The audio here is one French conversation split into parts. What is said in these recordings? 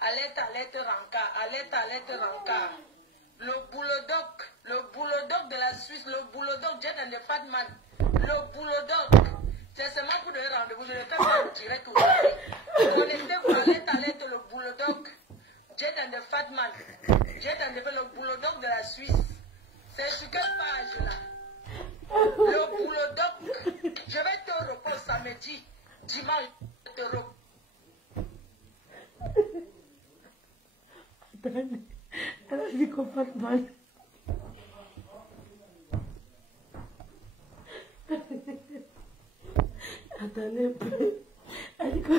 Alerte, alerte, rencard. Alerte, alerte, rencard. Le boulodog de la Suisse, le boulodog Jet and the Fat Man. Le boulodog. C'est seulement pour donner rendez-vous. Je ne fais pas le direct aujourd'hui. Connectez-vous, alerte, alerte, le boulodog Jet and the Fat Man. Jet and the le boulodog de la Suisse. C'est sur quelle page là? Le boulodog. Je vais te reposer samedi. Dimanche, je te repose. Attendez, elle a dit qu'on fasse mal. Attendez un peu. Elle dit qu'on...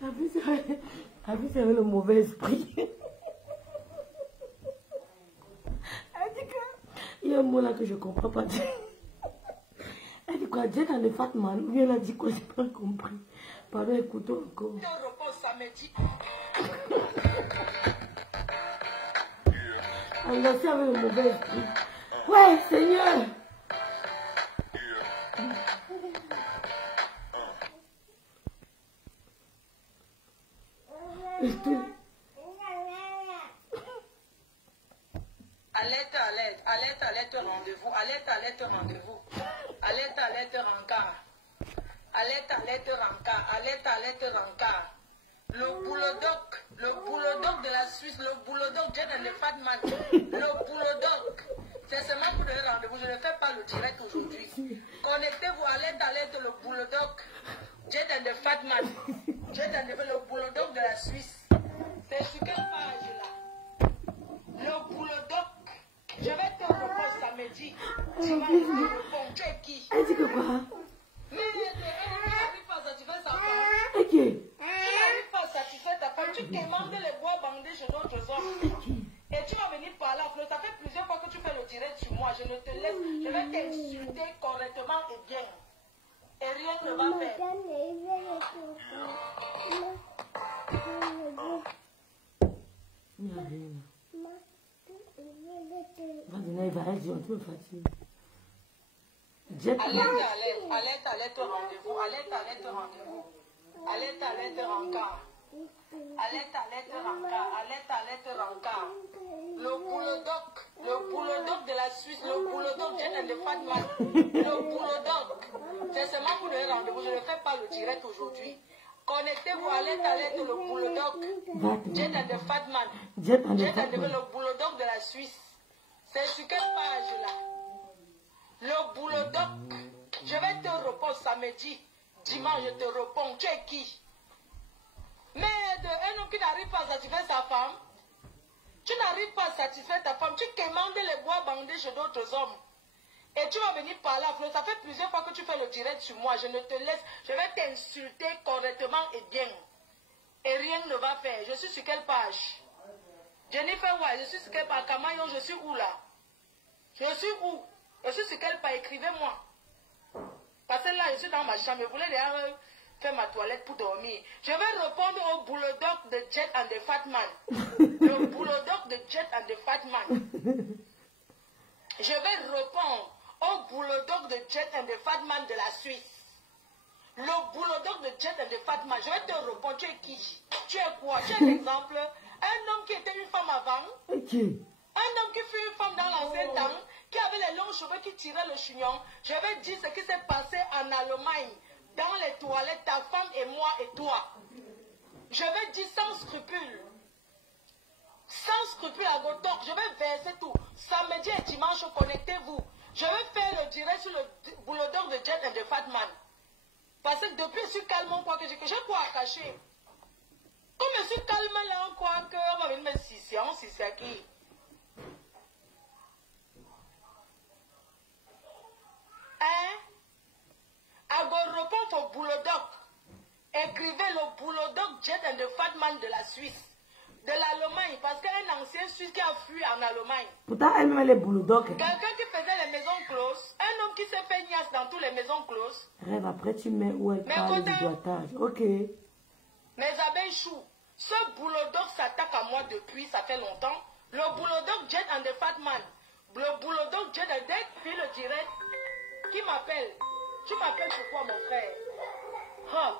La vie, c'est avec le mauvais esprit. Elle dit qu'il y a un mot là que je ne comprends pas. Elle dit quoi? Jet and the Fat Man? Ou bien elle a dit quoi? Je n'ai pas compris. Pardon, écoutons encore. Je repose samedi. Elle a fait avec le mauvais esprit. Ouais, Seigneur! Alerte, alerte, alerte, alerte, rendez-vous. Alerte, alerte, rendez-vous. Alerte, alerte, rencard. Alerte, alerte, rencard. Alerte, alerte, rencard. Le boulodog de la Suisse, le boulodog Jet and the Fat Man. Le boulodog. C'est seulement pour donner rendez-vous. Je ne fais pas le direct aujourd'hui. Connectez-vous, alerte, alerte, le boulodog Jet and the Fat Man. Jet and the le boulodog de la Suisse. C'est sur quelle page là? Le boulodog. Je vais te reposer samedi. Dimanche, je te réponds. Tu es qui? Elle dit que quoi? Mais tu n'arrives pas à satisfaire sa femme. Ok. Tu n'arrives pas à satisfaire ta femme. Tu demandes les bois bandés chez d'autres hommes. Et tu vas venir parler à Flo. Ça fait plusieurs fois que tu fais le direct sur moi. Je ne te laisse. Je vais t'insulter correctement et bien. Et rien ne va faire. Il n'y a rien. Vas-y, va être gentil, tu me fatigues. Alerte, alerte, alerte, alerte, rendez-vous. Alerte, alerte, rendez-vous. Alerte, alerte, rencard. Alerte, alerte, rencard. Alerte, alerte, rencard. Le boulodog de la Suisse, le boulodog Jet and the Fat Man. Le boulodog. C'est seulement pour le rendez-vous. Je ne fais pas le direct aujourd'hui. Connectez-vous, alerte, alerte, le boulodog Jet and the Fat Man. Jet and the le boulodog de la Suisse. C'est sur quelle page là? Le boulodog. Je vais te reposer samedi. Dimanche, je te réponds. Tu es qui? Mais un homme qui n'arrive pas à satisfaire sa femme, tu n'arrives pas à satisfaire ta femme, tu commandes les bois bandés chez d'autres hommes. Et tu vas venir parler à Flo. Ça fait plusieurs fois que tu fais le direct sur moi. Je ne te laisse. Je vais t'insulter correctement et bien. Et rien ne va faire. Je suis sur quelle page? Jennifer White, je suis sur quelle page? Camaillon, je suis où là? Je suis où? Je suis sur quelle page? Écrivez-moi. Parce que là, je suis dans ma chambre. Je voulais déjà faire ma toilette pour dormir. Je vais répondre au boulodog de Jet and the Fat Man. Le boulodog de Jet and the Fat Man. Je vais répondre au boulodog de Jet and the Fat Man de la Suisse. Le boulodog de Jet and the Fat Man. Je vais te répondre. Tu es qui? Tu es quoi? Tu es l'exemple. Un homme qui était une femme avant. Un homme qui fut une femme dans l'ancien temps. Qui avait les longs cheveux qui tiraient le chignon. Je vais dire ce qui s'est passé en Allemagne. Dans les toilettes, ta femme et moi et toi. Je vais dire sans scrupule. Sans scrupule à Gotok. Je vais verser tout. Samedi et dimanche, connectez-vous. Je vais faire le direct sur le boulodog de Jet and the Fat Man. Parce que depuis, je suis calme, quoi que j'ai quoi à cacher. Comme je suis calme là, on croit qu'on va venir me sisser. On sisse à qui? Hein? Agoropon pour boulodog. Écrivez le boulodog Jet and the Fat Man de la Suisse. De l'Allemagne, parce qu'un ancien Suisse qui a fui en Allemagne. Pourtant, elle-même, elle est boulodog. Quelqu'un qui faisait les maisons closes. Un homme qui s'est fait niasse dans toutes les maisons closes. Rêve, après tu mets où elle parle du doigtage. Ok. Mes abeilles chou. Ce boulodog s'attaque à moi depuis, ça fait longtemps. Le boulodog Jet and the Fat Man. Le boulodog Jet and the puis le direct. Qui m'appelle? Tu m'appelles pourquoi, mon frère? Hein?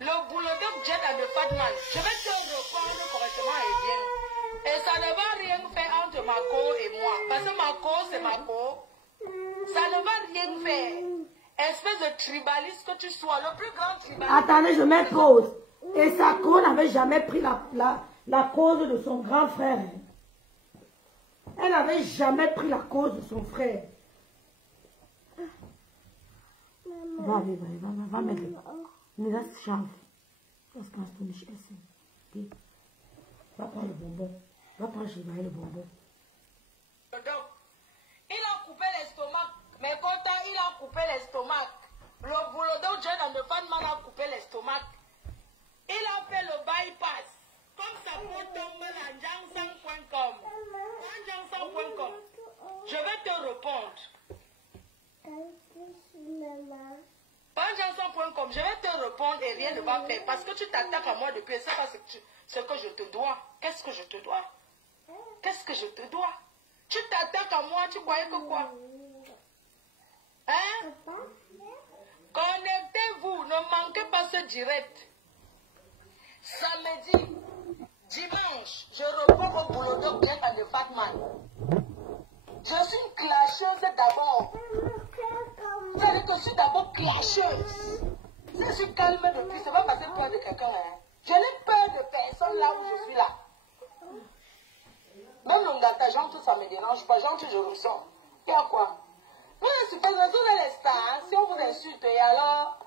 Le boulot de Jed ne pas de mal. Je vais te répondre correctement et bien. Et ça ne va rien faire entre Mako et moi. Parce que Mako, c'est Mako. Ça ne va rien faire. Espèce de tribaliste que tu sois, le plus grand tribaliste. Attendez, je mets pause. Et Sako n'avait jamais pris la cause de son grand frère. Elle n'avait jamais pris la cause de son frère. Va mettre. Mais là, c'est chave. Parce que c'est nicht essen. Ok? Va prendre le bonbon. Va prendre chez le bonbon. Il a coupé l'estomac. Mais quand il a coupé l'estomac, le boulot de Jed ne pas mal a coupé l'estomac. Il a fait le bypass. Comme ça peut tomber dans jansang.com. Je vais te répondre. Panjansan.com, je vais te répondre et rien ne va faire. Parce que tu t'attaques à moi depuis, c'est pas ce que je te dois. Qu'est-ce que je te dois? Qu'est-ce que je te dois? Tu t'attaques à moi, tu croyais que quoi? Hein? Connectez-vous, ne manquez pas ce direct. Samedi, dimanche, je réponds au boulot de Black and the Fat Man. Je suis une clasheuse d'abord. C'est-à-dire que je suis d'abord clasheuse. Je suis calme depuis, c'est pas parce que j'ai peur de quelqu'un. Hein. Je n'ai peur de personne là où je suis là. Même l'engagement, tout ça me dérange pas. Gentil, je ressens. Il y a quoi? Vous ne suis pas dans les stars. Si on vous insulte, et alors,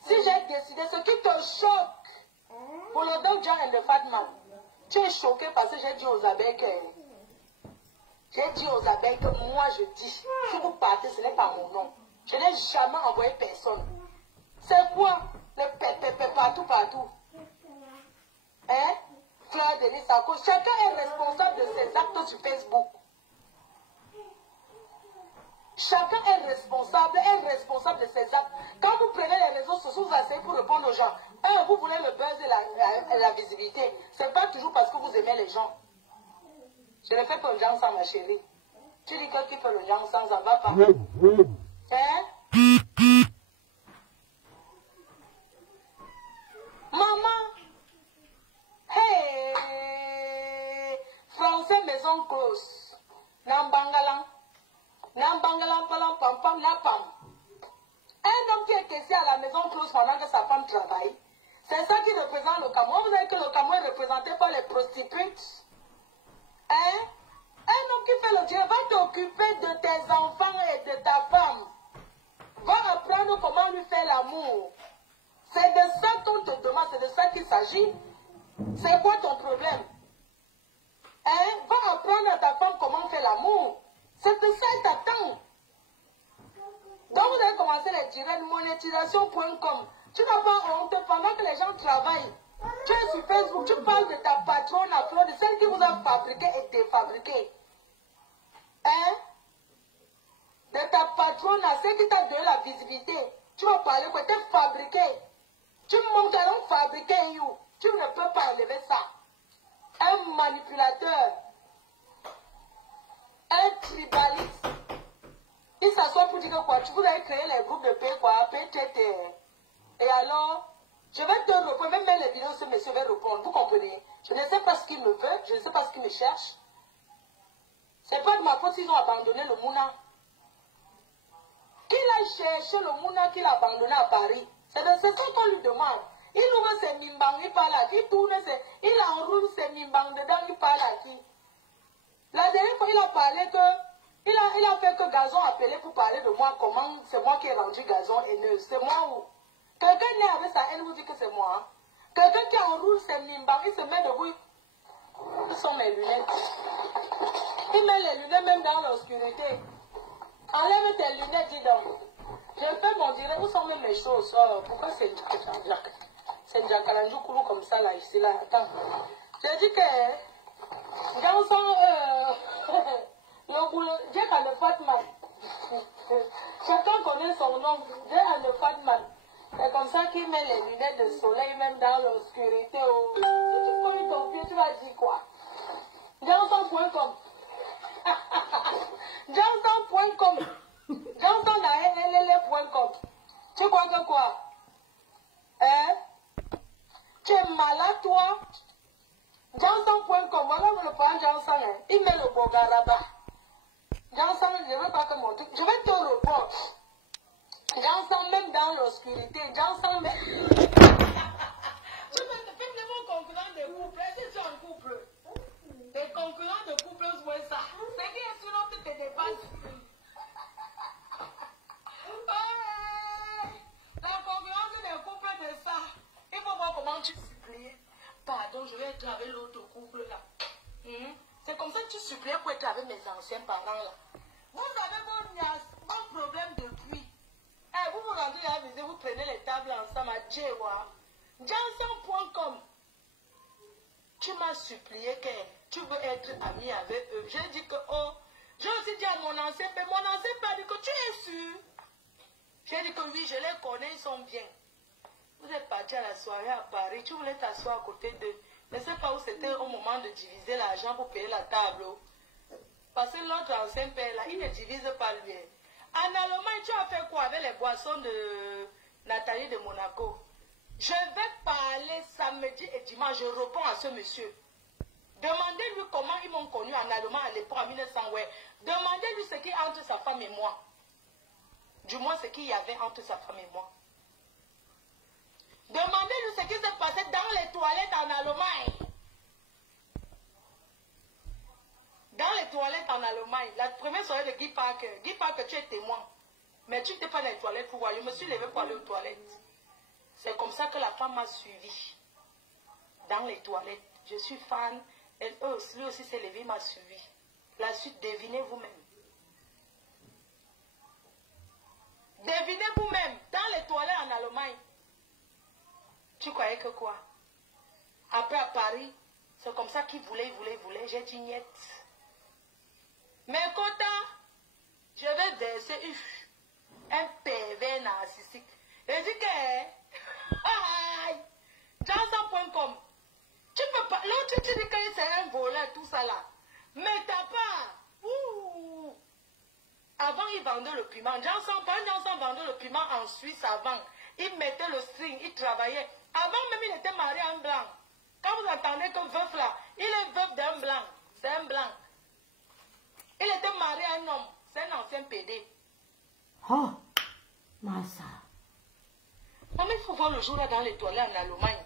si j'ai décidé, ce qui te choque, pour le Dog John et le Fatman, tu es choqué parce que j'ai dit aux abeilles que. J'ai dit aux abeilles que moi je dis, si vous partez, ce n'est pas mon nom. Je n'ai jamais envoyé personne. C'est quoi le pépé partout? Hein? Fleur Denis Sako, chacun est responsable de ses actes sur Facebook. Chacun est responsable de ses actes. Quand vous prenez les réseaux sociaux, vous essayez pour répondre aux gens. Vous voulez le buzz et la visibilité. Ce n'est pas toujours parce que vous aimez les gens. Je ne fais pas le genre sans ma chérie. Tu dis que tu fais le genre sans, ça va pas. Hein? Maman. Hey. Français maison close. Nambangalan. Nambangalan palam pam pam la pam. Un homme qui est caissé à la maison close pendant que sa femme travaille. C'est ça qui représente le Cameroun. Vous savez que le Cameroun est représenté par les prostituées. Hein? Un homme qui fait le Dieu va t'occuper de tes enfants et de ta femme. Va apprendre comment lui faire l'amour. C'est de ça qu'on te demande, c'est de ça qu'il s'agit. C'est quoi ton problème? Hein? Va apprendre à ta femme comment faire l'amour. C'est de ça qu'il t'attend. Donc vous avez commencé les directs monétisation.com. Tu n'as pas honte pendant que les gens travaillent. Tu es sur Facebook, tu parles de ta patronne à fleur, de celle qui vous a fabriqué et défabriqué. Hein? De ta patronne à celle qui t'a donné la visibilité. Tu vas parler que tu es fabriqué. Tu montes à l'homme fabriqué, you. Tu ne peux pas enlever ça. Un manipulateur. Un tribaliste. Il s'assoit pour dire que quoi? Tu voulais créer les groupes de paix, quoi? PTT. Et alors? Je vais te répondre, même les vidéos, ce monsieur va répondre, vous comprenez? Je ne sais pas ce qu'il me veut, je ne sais pas ce qu'il me cherche. C'est pas de ma faute s'ils ont abandonné le Mouna. Qu'il a cherché le Mouna qu'il a abandonné à Paris. C'est ce qu'on lui demande. Il ouvre ses mimbang, il parle à qui, il enroule ses mimbang dedans, il parle à qui. La dernière fois, il a parlé que, il a fait que Gazon appelé pour parler de moi, comment c'est moi qui ai rendu Gazon haineux. C'est moi où? Quelqu'un né avec sa haine vous dit que c'est moi. Quelqu'un qui enroule ses mimbang, il se met debout. Où sont mes lunettes? Il met les lunettes même dans l'obscurité. Enlève tes lunettes, dis donc. Je fais mon direct, où sont même mes choses? Oh, pourquoi c'est une Jakalanjou comme ça, là, ici, là? Attends. J'ai dit que, dans son, le boulot, Dieu a le Fatman. Chacun connaît son nom. Dieu a le Fatman. C'est comme ça qu'il met les lunettes de soleil, même dans l'obscurité. Oh. Si tu connais ton pied, tu vas dire quoi? Johnson.com. Johnson.com. Johnson.com. Tu crois que quoi? Hein? Tu es malade, toi? Johnson.com. Voilà le point Johnson. Hein. Il met le Bogaraba. Johnson, je ne veux pas que mon truc. Je vais te reprendre. Johnson, même dans l'obscurité. Johnson, même. Tu me fais de mon concurrent de couple. Est-ce que tu es en couple? Les concurrents de couple, c'est ça. C'est qui est sur l'autre te dépasse. La concurrence des couples de ça. Il faut voir comment tu supplies. Pardon, je vais être avec l'autre couple là. C'est comme ça que tu supplies pour être avec mes anciens parents là. Vous avez bon problème de pluie. Vous vous rendez à la visite, vous prenez les tables ensemble à Djewa. Johnson.com. Tu m'as supplié que tu veux être ami avec eux. J'ai dit que, oh, j'ai aussi dit à mon ancien père a dit que tu es sûr. J'ai dit que oui, je les connais, ils sont bien. Vous êtes parti à la soirée à Paris, tu voulais t'asseoir à côté d'eux. Je ne sais pas où c'était au moment de diviser l'argent pour payer la table. Parce que l'autre ancien père là, il ne divise pas lui. En Allemagne, tu as fait quoi avec les boissons de Nathalie de Monaco? Je vais parler samedi et dimanche, je réponds à ce monsieur. Demandez-lui comment ils m'ont connu en Allemagne à l'époque en 1900. Ouais. Demandez-lui ce qu'il y a entre sa femme et moi. Du moins ce qu'il y avait entre sa femme et moi. Demandez-lui ce qui s'est passé dans les toilettes en Allemagne. Dans les toilettes en Allemagne, la première soirée de Guy Parker, tu es témoin. Mais tu n'étais pas dans les toilettes pour voir. Je me suis levée pour aller aux toilettes. C'est comme ça que la femme m'a suivi. Dans les toilettes. Je suis fan. Et lui aussi s'est levé, m'a suivi. La suite, devinez vous-même. Devinez vous-même. Dans les toilettes en Allemagne. Tu croyais que quoi? Après à Paris, c'est comme ça qu'il voulait. J'ai dit niet. Mais quota, je vais verser un pervers narcissique. Je dis que Johnson.com. Tu peux pas. L'autre, tu dis que c'est un voleur, tout ça là. Mais t'as pas. Avant, il vendait le piment. Johnson vendait le piment en Suisse avant. Il mettait le string, il travaillait. Avant même, il était marié à un blanc. Quand vous entendez que veuf là, il est veuf d'un blanc. C'est un blanc. Il était marié à un homme. C'est un ancien PD. Oh, Massa. Non, mais il faut voir le jour là dans les toilettes en Allemagne.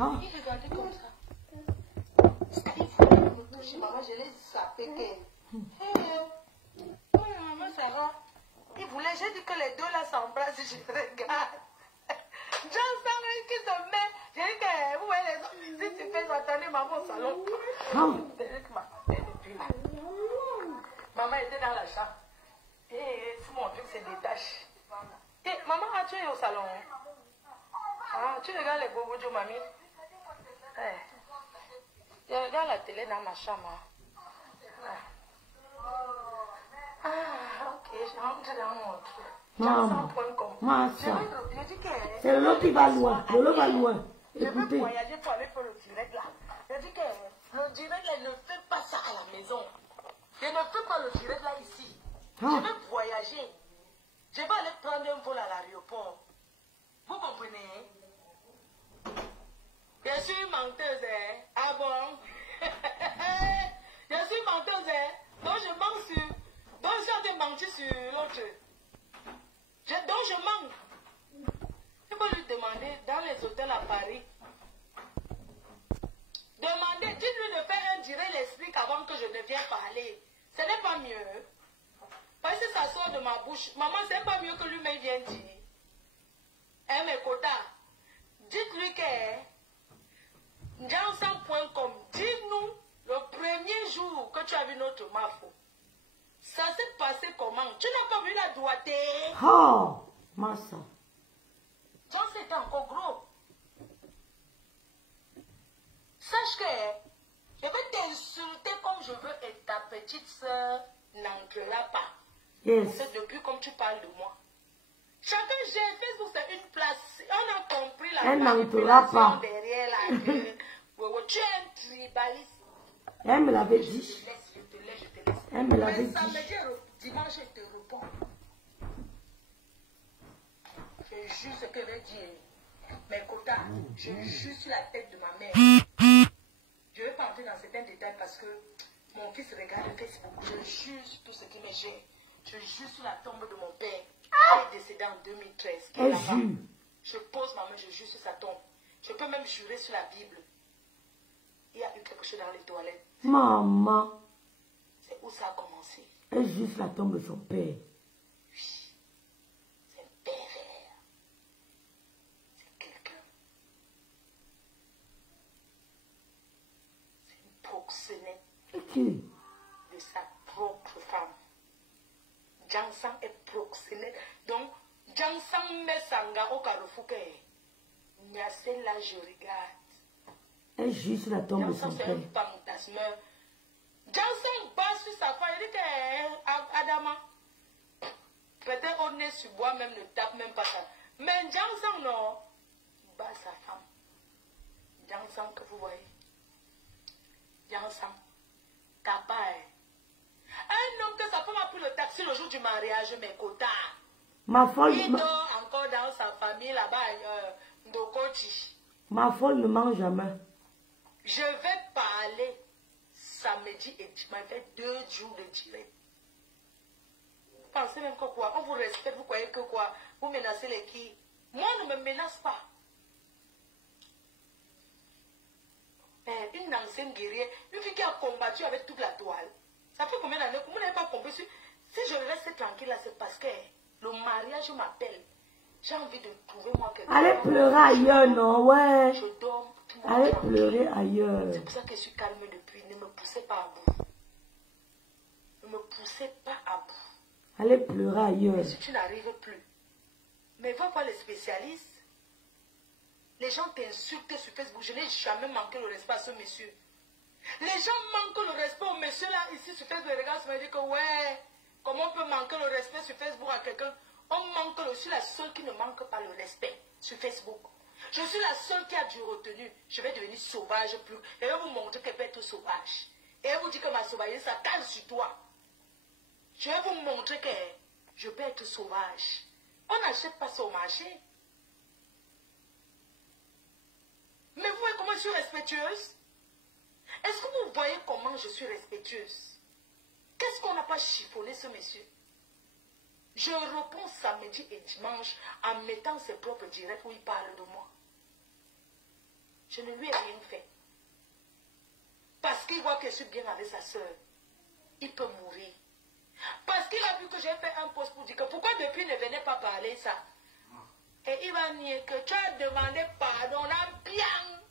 Oh. Il regardait comme ça. Il voulait me toucher, maman, je l'ai sapé. Maman Sarah, il voulait, j'ai dit que les deux là s'embrassent, je regarde. Johnson qui se met, j'ai dit que vous voyez les autres, si tu fais attendre maman au salon. Maman était dans la chambre. Et si mon truc se détache. Et maman, tu es au salon. Ah, tu regardes les bobos de mamie. Je regarde la télé dans ma chambre. Ok, je rentre dans mon truc. C'est le lot qui va loin. Le lot va loin. Je veux voyager pour aller faire le direct là. Je dis que le direct là, ne fais pas ça à la maison. Je ne fais pas le direct là ici. Je vais voyager. Je vais aller prendre un vol à l'aéroport. Vous comprenez? Je suis menteuse, hein? Ah bon? Je suis menteuse, hein? Donc je mens sur... Donc je suis en train de mentir sur l'autre. Donc je mens. Il faut lui demander dans les hôtels à Paris. Demandez, dites-lui de faire un direct, il explique avant que je ne vienne parler. Ce n'est pas mieux. Parce que ça sort de ma bouche. Maman, c'est pas mieux que lui-même vienne dire. Hein, mes quotas. Dites-lui que Johnson.com, dis-nous le premier jour que tu as vu notre mafo. Ça s'est passé comment? Tu n'as pas vu la doigté? Oh, Massa. Johnson était encore gros. Sache que je vais t'insulter comme je veux et ta petite soeur n'entrera pas. Yes. C'est depuis comme tu parles de moi. Chacun, j'ai Facebook, c'est une place. On a compris la manipulation derrière là. Tu es un tribaliste. Elle me l'avait dit. Je te laisse. Elle me l'avait dit. Samedi, dimanche, je te réponds. jure ce que veut dire. Mais quotas, je jure sur la tête de ma mère. Je ne vais pas entrer dans certains détails parce que mon fils regarde Facebook. Je jure sur tout ce qui me gêne. Je jure sur la tombe de mon père qui est décédé en 2013. Qui est là-bas. Je pose ma main, je jure sur sa tombe. Je peux même jurer sur la Bible. Il y a eu quelque chose dans les toilettes. Maman. C'est où ça a commencé. Elle jure sur la tombe de son père. Oui. C'est un pervers. C'est quelqu'un. C'est une proxénète de sa propre femme. Jansang est proxénète. Donc, Jansang met Sanga au carrefour. Niassé là, je regarde. Elle jure sur la tombe de son Jansang, c'est père. un fantasmeur. Jansang bat sur sa femme. Il dit que Adama, peut-être on est sur bois, même ne tape même pas ça. Mais Jansang, non, il bat sa femme. Jansang, que vous voyez. Jansang, Kapaï. Un homme que sa femme a pris le taxi le jour du mariage, mes quotas. Ma folle. Il dort encore dans sa famille là-bas, Ndokoji. Ma folle ne mange jamais. Je vais parler samedi et dimanche. Il fait 2 jours de direct. Vous pensez même que quoi? On vous respecte, vous croyez que quoi? Vous menacez les qui? Moi, ne me menace pas. Une ancienne guerrière, une fille qui a combattu avec toute la toile. Ça fait combien d'années que vous n'avez pas compris? Si je reste tranquille là, c'est parce que le mariage m'appelle. J'ai envie de trouver moi quelqu'un. Allez pleurer ailleurs, non? Ouais. Je dors. Allez pleurer ailleurs. C'est pour ça que je suis calme depuis. Ne me poussez pas à bout. Ne me poussez pas à bout. Allez pleurer ailleurs. Si tu n'arrives plus. Mais va voir les spécialistes. Les gens t'insultent sur Facebook. Je n'ai jamais manqué le respect à ce monsieur. Les gens manquent le respect au monsieur là, ici sur Facebook. Les regards me disent que ouais, comment on peut manquer le respect sur Facebook à quelqu'un? On manque je suis la seule qui ne manque pas le respect sur Facebook. Je suis la seule qui a du retenu. Je vais devenir sauvage plus. Et je vais vous montrer qu'elle peut être sauvage. Et je vous dis que ma sauvagerie, ça cale sur toi. Je vais vous montrer que je peux être sauvage. On n'achète pas ça au marché. Mais vous voyez comment je suis respectueuse? Est-ce que vous voyez comment je suis respectueuse? Qu'est-ce qu'on n'a pas chiffonné ce monsieur? Je réponds samedi et dimanche en mettant ses propres directs où il parle de moi. Je ne lui ai rien fait. Parce qu'il voit que je suis bien avec sa soeur. Il peut mourir. Parce qu'il a vu que j'ai fait un post pour dire que pourquoi depuis ne venait pas parler ça. Et il va nier que tu as demandé pardon à bien.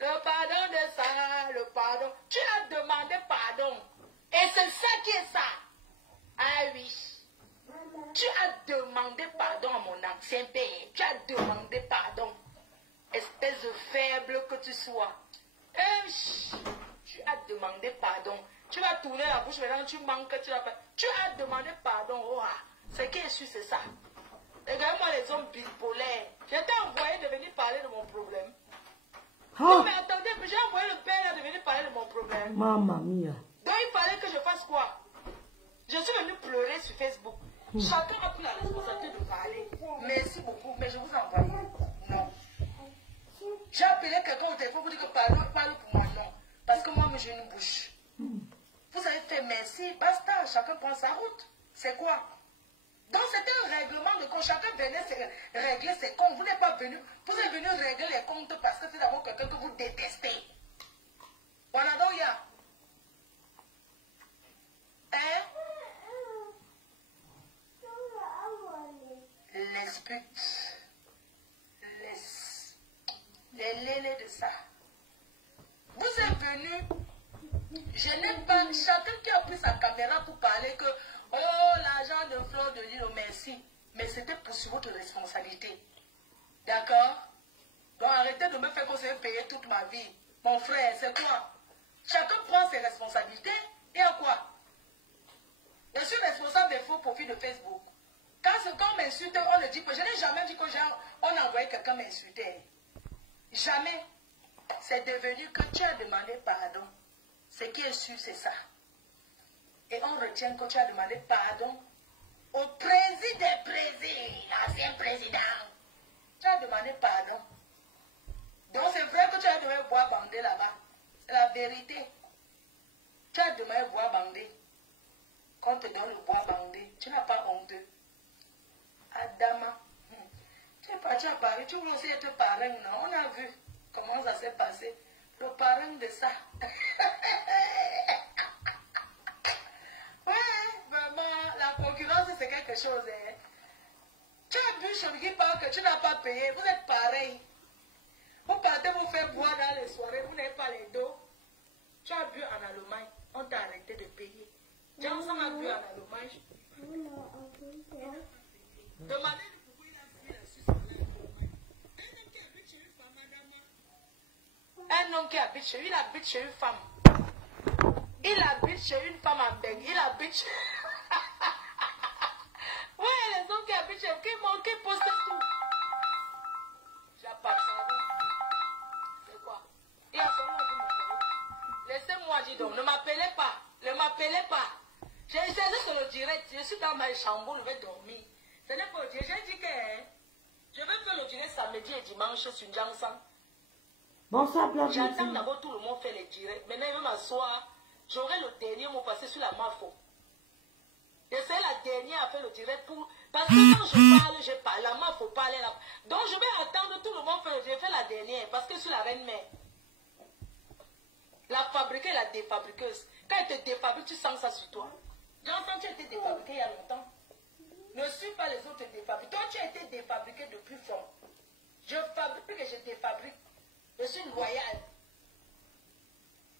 Le pardon de ça, le pardon. Tu as demandé pardon. Et c'est ça qui est ça. Ah oui. Tu as demandé pardon à mon ancien père. Tu as demandé pardon. Espèce de faible que tu sois. Tu as demandé pardon. Tu vas tourner la bouche maintenant, tu manques, tu as demandé pardon. Oh, ce qui est sûr, c'est ça. Regarde-moi les hommes bipolaires. Je t'ai envoyé de venir parler de mon problème. Oh. Non, mais attendez, j'ai envoyé le père de venir parler de mon problème. Mamma mia. Donc il fallait que je fasse quoi? Je suis venue pleurer sur Facebook. Chacun a pris la responsabilité de parler. Merci beaucoup, mais je vous envoie. Non. J'ai appelé quelqu'un au téléphone pour dire que parle pour moi. Non. Parce que moi, j'ai une bouche. Vous avez fait merci, basta, chacun prend sa route. C'est quoi? Donc c'était un règlement de compte. Chacun venait régler ses comptes. Vous n'êtes pas venu. Vous êtes venu régler les comptes parce que c'est d'abord quelqu'un que vous détestez. Voilà donc il y a. Hein? Les buts. Les lélés de ça. Vous êtes venu. Je n'ai pas. Chacun qui a pris sa caméra pour parler que oh, l'argent de Flore de dire merci. Mais c'était pour sur votre responsabilité. D'accord? Donc arrêtez de me faire conseiller payer toute ma vie. Mon frère, c'est quoi? Chacun prend ses responsabilités. Et à quoi? Je suis responsable des faux profils de Facebook. Quand on m'insulte, on le dit que je n'ai jamais dit que on a envoyé quelqu'un m'insulter. Jamais. C'est devenu que tu as demandé pardon. Ce qui est sûr, c'est ça. Et on retient que tu as demandé pardon au président des présidents, l'ancien président. tu as parlé, tu voulais aussi être parrain, non? On a vu comment ça s'est passé. Le parrain de ça. Ouais, maman, la concurrence, c'est quelque chose. Hein. Tu as bu chez qui parle que tu n'as pas payé. Vous êtes pareil. Vous partez vous faire boire dans les soirées, vous n'avez pas les dos. Tu as bu en Allemagne, on t'a arrêté de payer. Johnson a bu en Allemagne. Demandez pourquoi il a pris la Suisse. Un homme qui habite chez lui, il habite chez une femme. Il habite chez une femme en Beng. Il habite chez... Oui, les hommes qui habitent chez lui, qui postent tout. J'ai pas parlé. C'est quoi? Il y a comment vous m'appelez? Laissez-moi dire donc, ne m'appelez pas. Ne m'appelez pas. J'ai essayé de le direct. Je suis dans ma chambre, je vais dormir. Ce n'est pas le direct. J'ai dit que je vais faire le direct samedi et dimanche sur Jansan. Bonsoir, j'attends d'abord tout le monde fait les directs. Maintenant, il va m'asseoir. J'aurai le dernier mot passé sur la mafo. Et c'est la dernière à faire le direct pour... Parce que quand je parle, la mafo parle là. Donc, je vais attendre tout le monde faire le direct. Je vais faire la dernière. Parce que sur la reine-mère. La fabriquée et la défabriqueuse. Quand elle te défabrique, tu sens ça sur toi. J'entends, tu as été défabriqué il y a longtemps. Ne suis pas les autres défabriqués. Toi, tu as été défabriqué depuis fort. Je fabrique et je défabrique. Je suis loyal.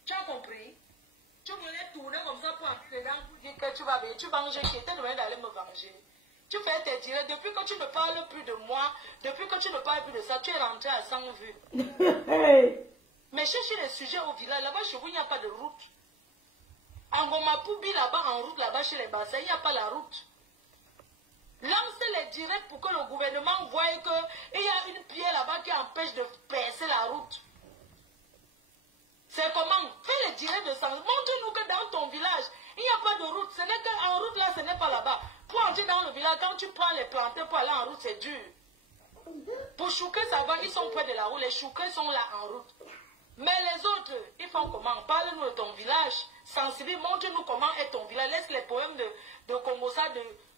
Tu as compris? Tu voulais tourner comme ça pour entrer dedans pour dire que tu vas venir. Tu vas manger, qui était demandé d'aller me venger. Tu fais tes directs. Depuis que tu ne parles plus de moi, depuis que tu ne parles plus de ça, tu es rentré à 100 vues. Mais cherchez les sujets au village. Là-bas, chez vous, il n'y a pas de route. En Gomapoubi, là-bas, en route, là-bas, chez les bassins, il n'y a pas la route. Lancez les directs pour que le gouvernement voie qu'il y a une pierre là-bas qui empêche de percer la route. C'est comment? Fais les directs de sens. Montre-nous que dans ton village, il n'y a pas de route. Ce n'est qu'en route là, ce n'est pas là-bas. Pour entrer dans le village, quand tu prends les plantés pour aller en route, c'est dur. Pour Chouquet, ça va, ils sont près de la route. Les Chouquets sont là en route. Mais les autres, ils font comment? Parle-nous de ton village. Sensibiliser, montre-nous comment est ton village. Laisse les poèmes de Congossa,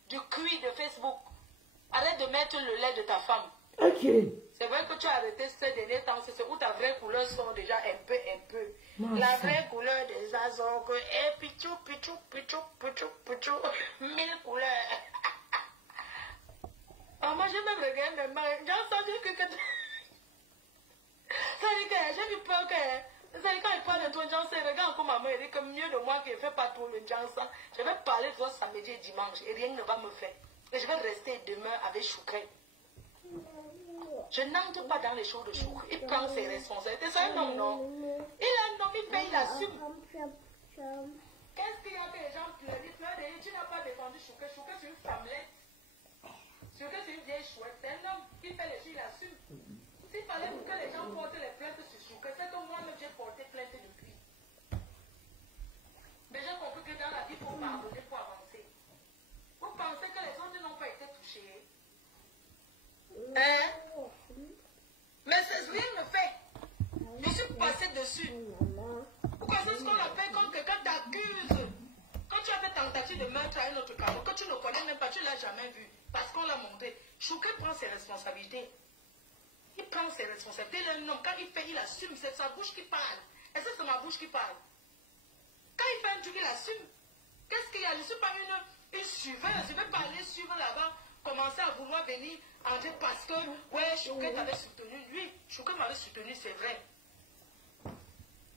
du cuit de Facebook. Arrête de mettre le lait de ta femme. Ok. C'est vrai que tu as arrêté ces derniers temps. C'est où ta vraie couleur sort déjà un peu. La vraie couleur des azors. Et pichou, 1000 couleurs. Oh, moi, je me regarde maintenant. J'ai entendu que... Ça dit que j'ai eu peur que... Ça dit quand il parle de toi, j'en sais, regarde comme maman, elle dit que mieux de moi qui ne fait pas tout le Jansan. Je vais parler de toi samedi et dimanche et rien ne va me faire. Et je vais rester demain avec Chouquet. Je n'entre pas dans les choses de Chouquet. Il prend ses responsabilités. C'est un homme, non? Il a un homme, il paye, il assume. Qu'est-ce qu'il y a que les gens pleurent? Ils pleurent et tu n'as pas défendu Chouquet. Chouquet, c'est une femmelette. Chouquet, c'est une vieille chouette. C'est un homme qui fait les choses, il assume. S'il fallait que les gens portent les plaintes sur Chouquet, c'est que moi-même j'ai porté plainte depuis. Mais j'ai compris que dans la vie, il faut pardonner pour avancer. Vous pensez que les autres n'ont pas été touchés? Hein? Mais rien ne fait. Je suis passé dessus. Pourquoi c'est ce qu'on appelle quand quelqu'un t'accuse? Quand tu as fait tentative de meurtre à un autre cadeau, que tu ne connais même pas, tu ne l'as jamais vu. Parce qu'on l'a montré. Chouquet prend ses responsabilités. Il prend ses responsabilités. Le nom, quand il fait, il assume. C'est sa bouche qui parle. Et ça, c'est ma bouche qui parle. Quand il fait un truc, il assume. Qu'est-ce qu'il y a? Je ne suis pas une suiveuse. Je ne vais pas aller suivre là-bas, commencer à vouloir venir entrer parce que, ouais, Chouquet t'avait soutenu. Lui, Chouquet m'avait soutenu, c'est vrai.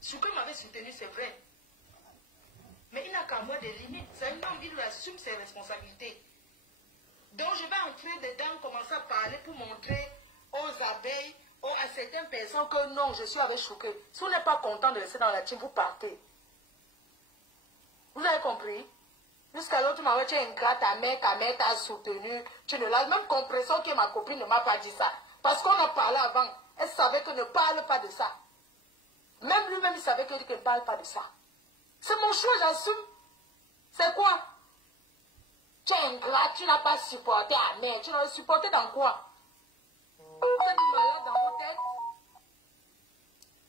Chouquet m'avait soutenu, c'est vrai. Mais il n'a qu'à moi des limites. C'est un homme, il assume ses responsabilités. Donc, je vais entrer dedans, commencer à parler pour montrer aux abeilles, à certaines personnes que non, je suis avec Chouquet. Si vous n'êtes pas content de rester dans la team, vous partez. Vous avez compris? Jusqu'à l'autre moment, tu es ingrat, ta mère t'a soutenu. Tu ne l'as même compréhension que ma copine ne m'a pas dit ça. Parce qu'on a parlé avant. Elle savait que ne parle pas de ça. Même lui-même, il savait que ne parle pas de ça. C'est mon choix, j'assume. C'est quoi? Tu es ingrat, tu n'as pas supporté la mère. Tu l'as supporté dans quoi? On est malade dans vos têtes.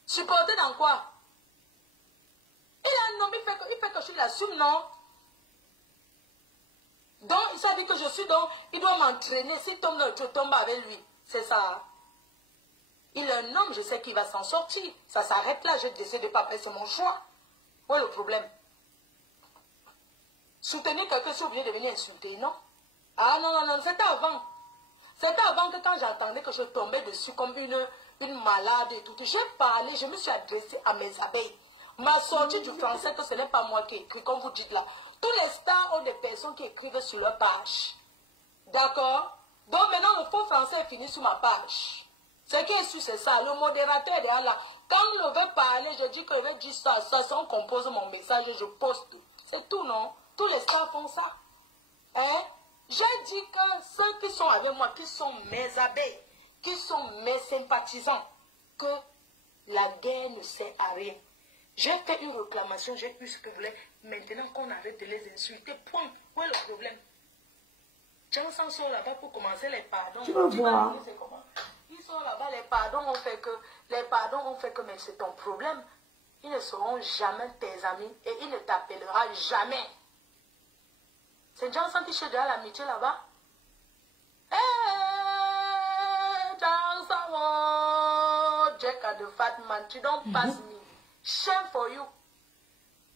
Supporté dans quoi? Il a un homme, il fait que je l'assume, non? Donc, il s'est dit que je suis donc, il doit m'entraîner. S'il tombe, je tombe avec lui. C'est ça. Il est un homme, je sais qu'il va s'en sortir. Ça s'arrête là, je décide de ne pas faire, c'est mon choix. Où est le problème? Soutenir quelqu'un, c'est obligé de venir insulter, non? Ah non, non, non, c'était avant. C'était avant que quand j'entendais que je tombais dessus comme une malade et tout. J'ai parlé, je me suis adressée à mes abeilles. Ma sortie du français, que ce n'est pas moi qui écris, comme vous dites là. Tous les stars ont des personnes qui écrivent sur leur page. D'accord? Donc maintenant, le faux français est fini sur ma page. Ce qui est sûr, c'est ça. Le modérateur est derrière là. Quand il veut parler, je dis qu'il veut dire ça. Ça, on compose mon message et je poste. C'est tout, non? Tous les stars font ça. Hein? J'ai dit que ceux qui sont avec moi, qui sont mes abeilles, qui sont mes sympathisants, que la guerre ne sert à rien. J'ai fait une réclamation, j'ai eu ce que je voulais. Maintenant qu'on arrête de les insulter, point. Où est le problème? Tiens, on sort là-bas pour commencer les pardons. Tu vas voir. Ils sont là-bas, les pardons ont fait que, mais c'est ton problème. Ils ne seront jamais tes amis et ils ne t'appelleront jamais. C'est Johnson qui cherche déjà l'amitié là-bas. Hey, Johnson, oh, Jack the fat man, tu don't pass me. Shame for you.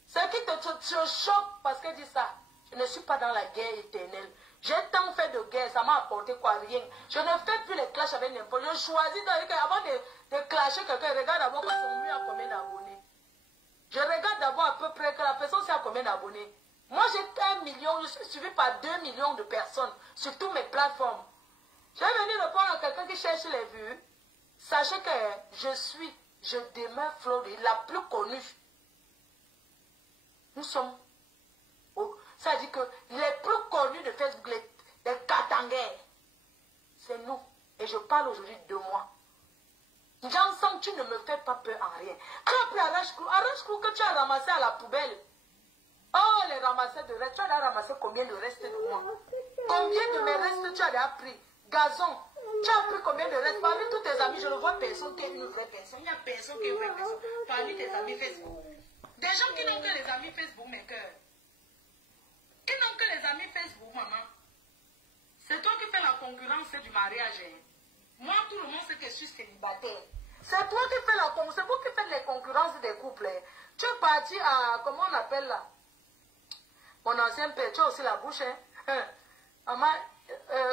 Ce qui te choque parce qu'elle dit ça. Je ne suis pas dans la guerre éternelle. J'ai tant fait de guerre, ça m'a apporté quoi? Rien. Je ne fais plus les clashs avec n'importe qui. Je choisis avant de clasher quelqu'un, regarde d'abord que son mieux a combien d'abonnés. Je regarde d'abord à peu près que la personne sait à combien d'abonnés. Moi j'ai 1 million, je suis suivi par 2 millions de personnes sur toutes mes plateformes. Je vais venir répondre à quelqu'un qui cherche les vues. Sachez que je demeure Floride, la plus connue. Nous sommes, ça dit que les plus connus de Facebook, les Katangais, c'est nous. Et je parle aujourd'hui de moi. Johnson, tu ne me fais pas peur en rien. Tu as pris Arrache-Clou que tu as ramassé à la poubelle. Oh, les ramassés de restes. Tu as ramassé combien de restes de moi? Combien de mes restes tu as déjà pris? Gazon, tu as pris combien de restes? Parmi tous tes amis, je ne vois personne qui est une vraie personne. Il n'y a personne qui est une vraie personne. Parmi tes amis Facebook. Des gens qui n'ont que les amis Facebook, mes cœurs. Qui n'ont que les amis Facebook, maman. C'est toi qui fais la concurrence du mariage. Hein. Moi, tout le monde sait que je suis célibataire. C'est toi qui fais la concurrence. C'est vous qui faites les concurrences des couples. Hein. Tu es parti à, comment on appelle là? Mon ancien père, tu as aussi la bouche. Hein? Maman,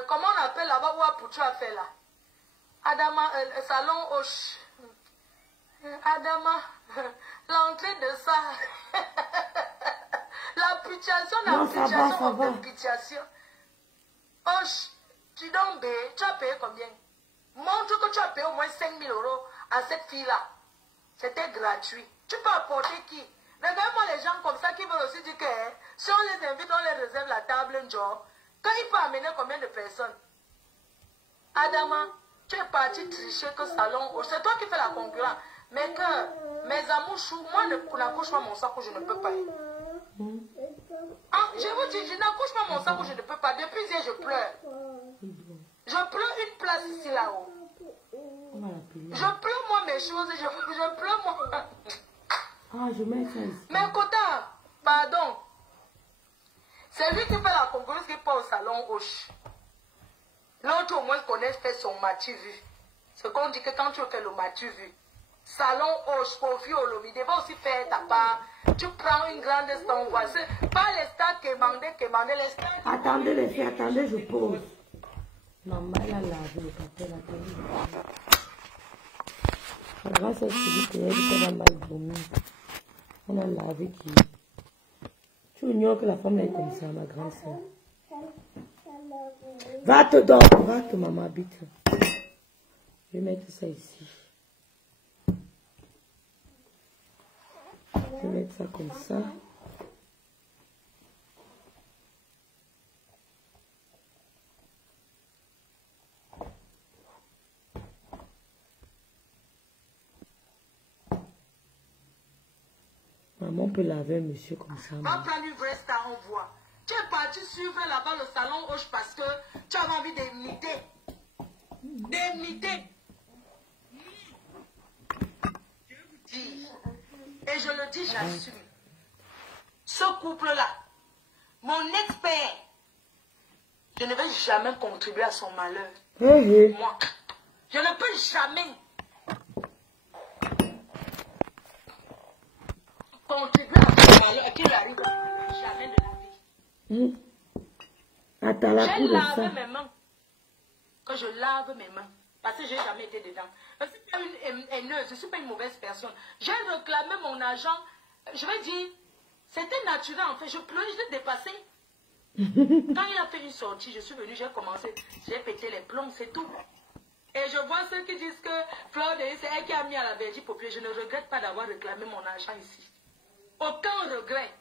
comment on appelle là-bas où tu as fait là? Adama, salon Hoche. Adama, l'entrée de ça. La pitiation, la pitiation. Hoche, tu donnes payé, tu as payé combien? Montre que tu as payé au moins 5 000 € à cette fille-là. C'était gratuit. Tu peux apporter qui? Regarde-moi les gens comme ça qui veulent aussi dire que si on les invite, on les réserve la table un jour. Quand il peut amener combien de personnes? Adama, tu es parti tricher que salon. C'est toi qui fais la concurrence. Mais que mes amours chou, moi n'accouche pas mon sac où je ne peux pas. Ah, je vous dis, je n'accouche pas mon sac où je ne peux pas. Depuis hier, je pleure. Je pleure une place ici là-haut. Je pleure moi mes choses, je pleure moi. Ah, je mets ça ici. Mais Kota, pardon. C'est lui qui fait la concurrence qui part au salon Hoche. L'autre au moins connaît fait son matu vu. Ce qu'on dit que quand tu fais le matu vu. Salon Hoche, Kofi Olomide va aussi faire ta part. Tu prends une grande stand, voici. Pas les stars qui demandent les stars. Attendez les filles, attendez, je pose. Maman, elle a lavé le papier, la télé. La grande soeur Philippe, elle a mal dormi. Elle a lavé qui. Tu ignores que la femme est comme ça, ma grande soeur. Va-te donc, va-te, maman, habite. Je vais mettre ça ici. Je vais mettre ça comme ça. Maman peut laver un monsieur comme ça. Va prendre une vraie star, on voit. Tu es parti suivre là-bas le salon Hoche parce que tu avais envie d'imiter. D'imiter. Je vous dis. Et je le dis, j'assume. Ce couple-là, mon ex-père, je ne vais jamais contribuer à son malheur. Oui. Moi, Je ne peux jamais contribuer à ce malheur qui lui arrive. Jamais de la vie. J'ai lavé mes mains. Quand je lave mes mains, parce que je n'ai jamais été dedans. Parce que je suis une haineuse, je ne suis pas une mauvaise personne. J'ai réclamé mon argent. Je vais dire, c'était naturel en fait. Je pleurais, je l'ai dépassé. Quand il a fait une sortie, je suis venue, j'ai commencé, j'ai pété les plombs, c'est tout. Et je vois ceux qui disent que Fleur de c'est elle qui a mis à la Belgique populaire. Je ne regrette pas d'avoir réclamé mon argent ici. Aucun regret.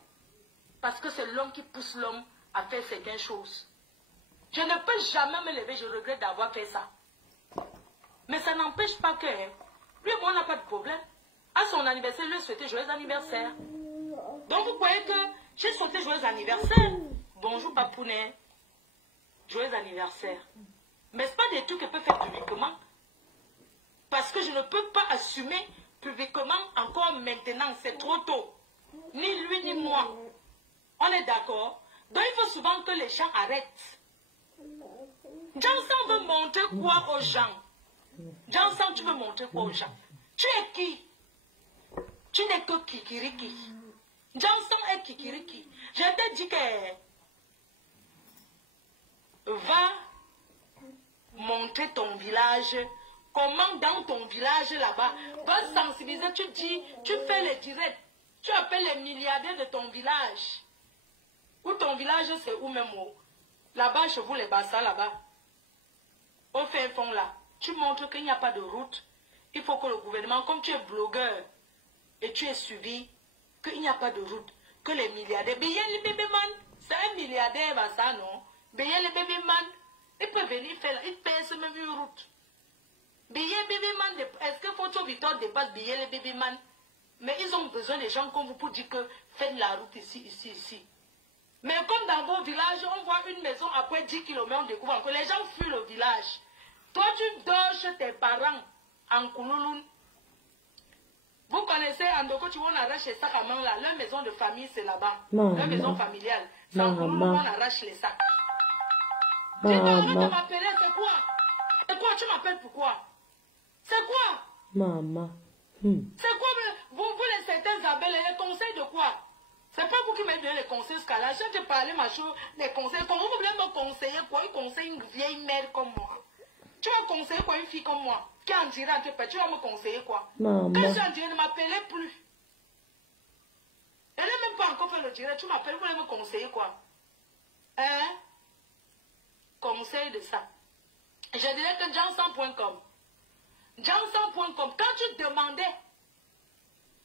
Parce que c'est l'homme qui pousse l'homme à faire certaines choses. Je ne peux jamais me lever, je regrette d'avoir fait ça. Mais ça n'empêche pas que lui et moi, on n'a pas de problème. À son anniversaire, je lui ai souhaité joyeux anniversaire. Donc vous voyez que j'ai souhaité joyeux anniversaire. Bonjour Papounet. Joyeux anniversaire. Mais ce n'est pas des trucs que je peux faire publiquement. Parce que je ne peux pas assumer publiquement encore maintenant. C'est trop tôt. Ni lui ni moi. On est d'accord? Donc il faut souvent que les gens arrêtent. Jansan veut montrer quoi aux gens? Jansan, tu veux montrer quoi aux gens? Tu es qui? Tu n'es que Kikiriki. Jansan est Kikiriki. Je t'ai dit que va montrer ton village. Comment dans ton village là-bas, va sensibiliser. Tu dis, tu fais les directs. Tu appelles les milliardaires de ton village. Ou ton village, c'est où même? Là-bas, chez vous, les bassins, là-bas. Au fin fond, là. Tu montres qu'il n'y a pas de route. Il faut que le gouvernement, comme tu es blogueur, et tu es suivi, qu'il n'y a pas de route. Que les milliardaires, bien les bébéman, c'est un milliardaire, bah ça, non? Bien les bébéman, il peut venir faire, il paye même une route. Bien bébéman, est-ce que Photo Victor dépasse bien les bébéman? Mais ils ont besoin des gens comme vous pour dire que faites la route ici, ici, ici. Mais comme dans vos villages, on voit une maison après 10 km, on découvre que les gens fuient le village. Toi, tu dors chez tes parents en Koulouloun. Vous connaissez Andoko, tu vois, on arrache les sacs à main là. Leur maison de famille, c'est là-bas. Leur maison familiale. C'est en Koulouloun, on arrache les sacs. Dis-toi, arrête de m'appeler, c'est quoi? C'est quoi? Tu m'appelles pourquoi? C'est quoi? Maman. C'est quoi? Vous les certains abeilles, les conseils de quoi? C'est pas vous qui m'avez donné les conseils jusqu'à là. Je t'ai parlé, ma chose, les conseils. Comment vous voulez me conseiller pour un conseil une vieille mère comme moi? Tu vas conseiller quoi une fille comme moi? Qui en dirait entre pères? Tu vas me conseiller quoi? Maman. Quand je suis en dirait, ne m'appelez plus. Elle n'a même pas encore fait le direct. Tu m'appelles, vous voulez me conseiller quoi? Hein? Conseil de ça. Je dirais que jansan.com. Jansan.com. Quand tu demandais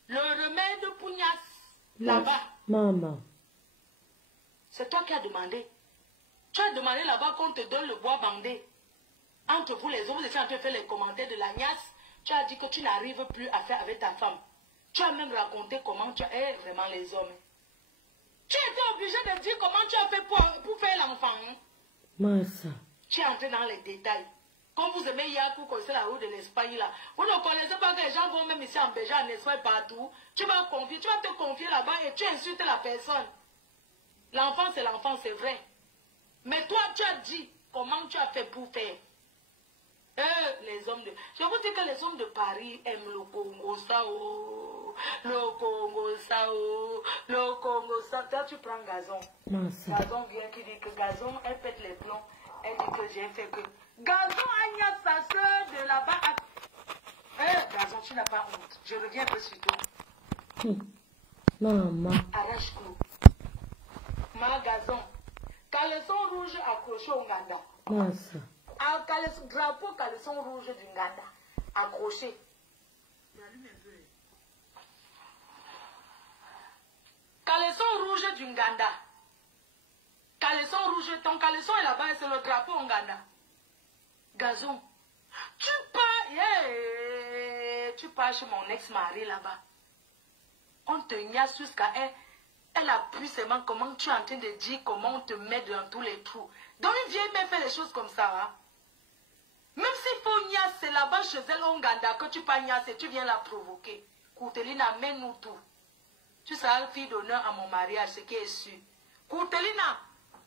le remède Pougnas là-bas. Maman. C'est toi qui as demandé. Tu as demandé là-bas qu'on te donne le bois bandé. Entre vous les hommes, vous étiez en train de faire les commentaires de la niasse. Tu as dit que tu n'arrives plus à faire avec ta femme. Tu as même raconté comment tu as vraiment les hommes. Tu étais obligé de dire comment tu as fait pour faire l'enfant. Massa. Tu es entré dans les détails. Comme vous aimez Yakou, c'est la route de l'Espagne là. Vous ne connaissez pas que les gens vont même ici en Belgique, en Espagne, partout. Tu vas te confier là-bas et tu insultes la personne. L'enfant, c'est l'enfant, c'est vrai. Mais toi, tu as dit comment tu as fait pour faire. Les hommes de... Je vous dis que les hommes de Paris aiment le Congo, ça, oh. Le Congo, ça, oh. Le Congo, ça. Toi, tu prends Gazon. Gazon vient qui dit que Gazon, elle pète les plombs. Elle dit que j'ai fait que... Gazon a sa soeur de là-bas. Gazon, tu n'as pas honte. Je reviens un peu sur toi. Maman. Arrache-clou. Ma Gazon. Caleçon rouge accroché au Nganda. Massa. Drapeau caleçon rouge du Nganda. Accroché. Caleçon rouge du Nganda. Caleçon rouge, ton caleçon est là-bas et c'est le drapeau au Nganda. Gazon. Tu pars chez mon ex-mari là-bas. On te niasse jusqu'à elle. Elle appuie seulement comment tu es en train de dire comment on te met dans tous les trous. Donc une vieille mère fait les choses comme ça. Hein? Même s'il faut niasse, c'est là-bas chez elle au Nganda que tu pas niasse et tu viens la provoquer. Koutelina, mène-nous tout. Tu seras fille d'honneur à mon mariage, ce qui est sûr. Koutelina,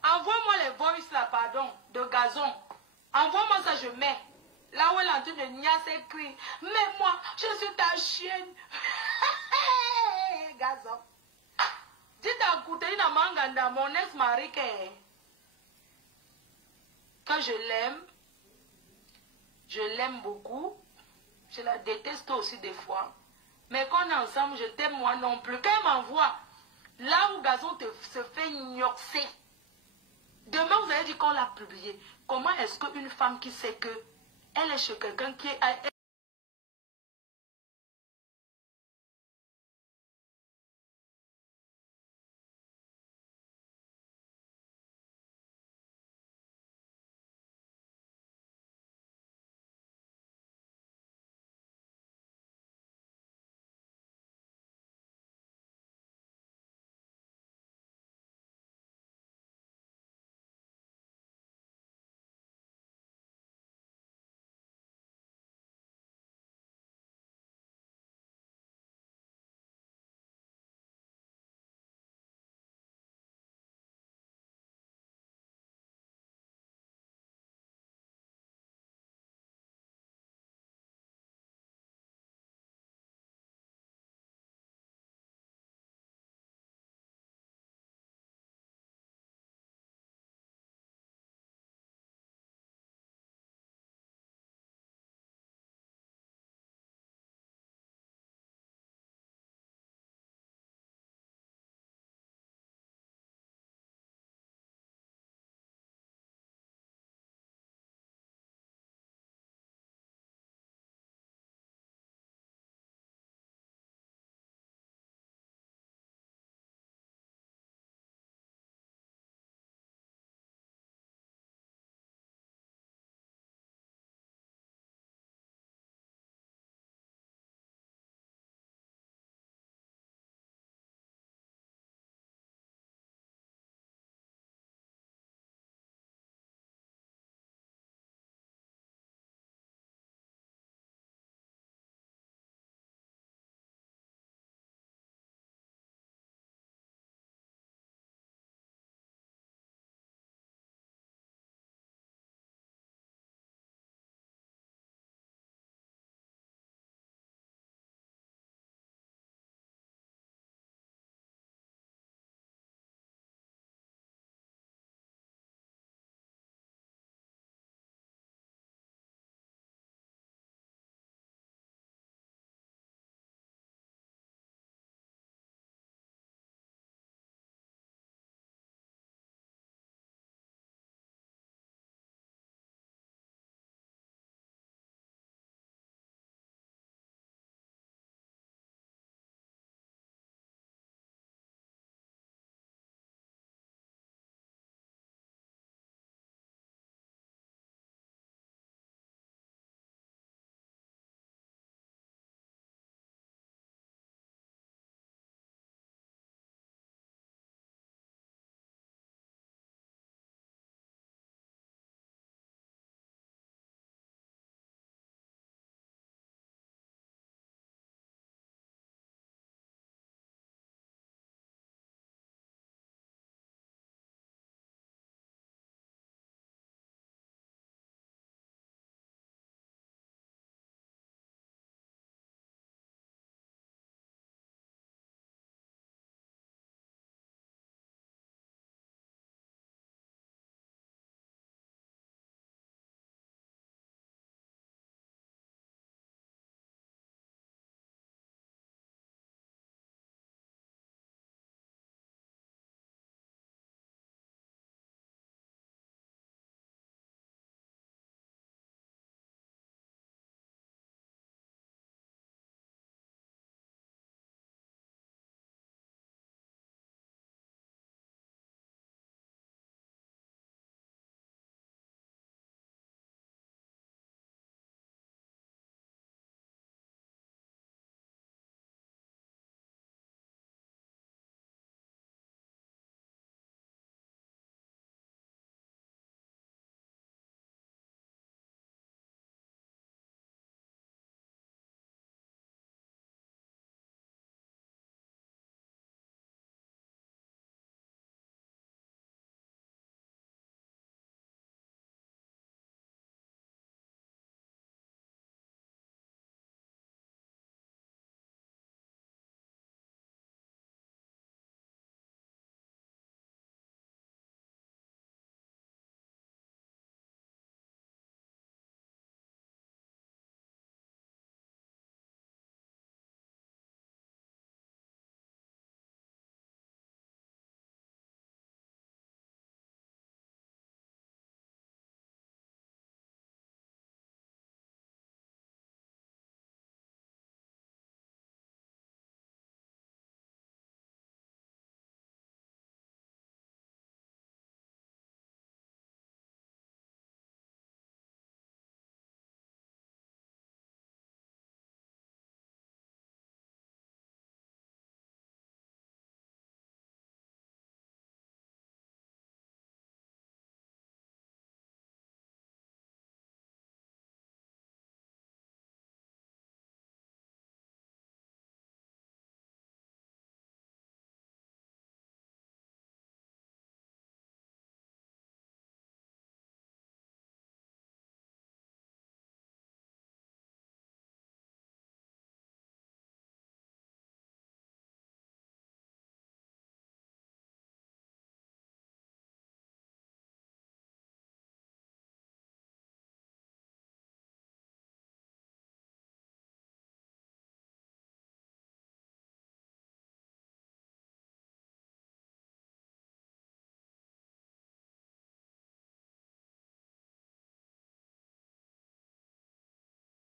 envoie-moi les voices là, pardon, de Gazon. Envoie-moi ça, je mets. Là où elle est en train de niaiser, crie. Mais moi, je suis ta chienne. Gazon. Dites à Kouteina Manganda, mon ex-mari, que je l'aime beaucoup. Je la déteste aussi des fois. Mais quand on est ensemble, je t'aime moi non plus. Quand elle m'envoie, là où Gazon se fait gnoxer. Demain, vous allez dire qu'on l'a publié. Comment est-ce qu'une femme qui sait que elle est chez quelqu'un qui est...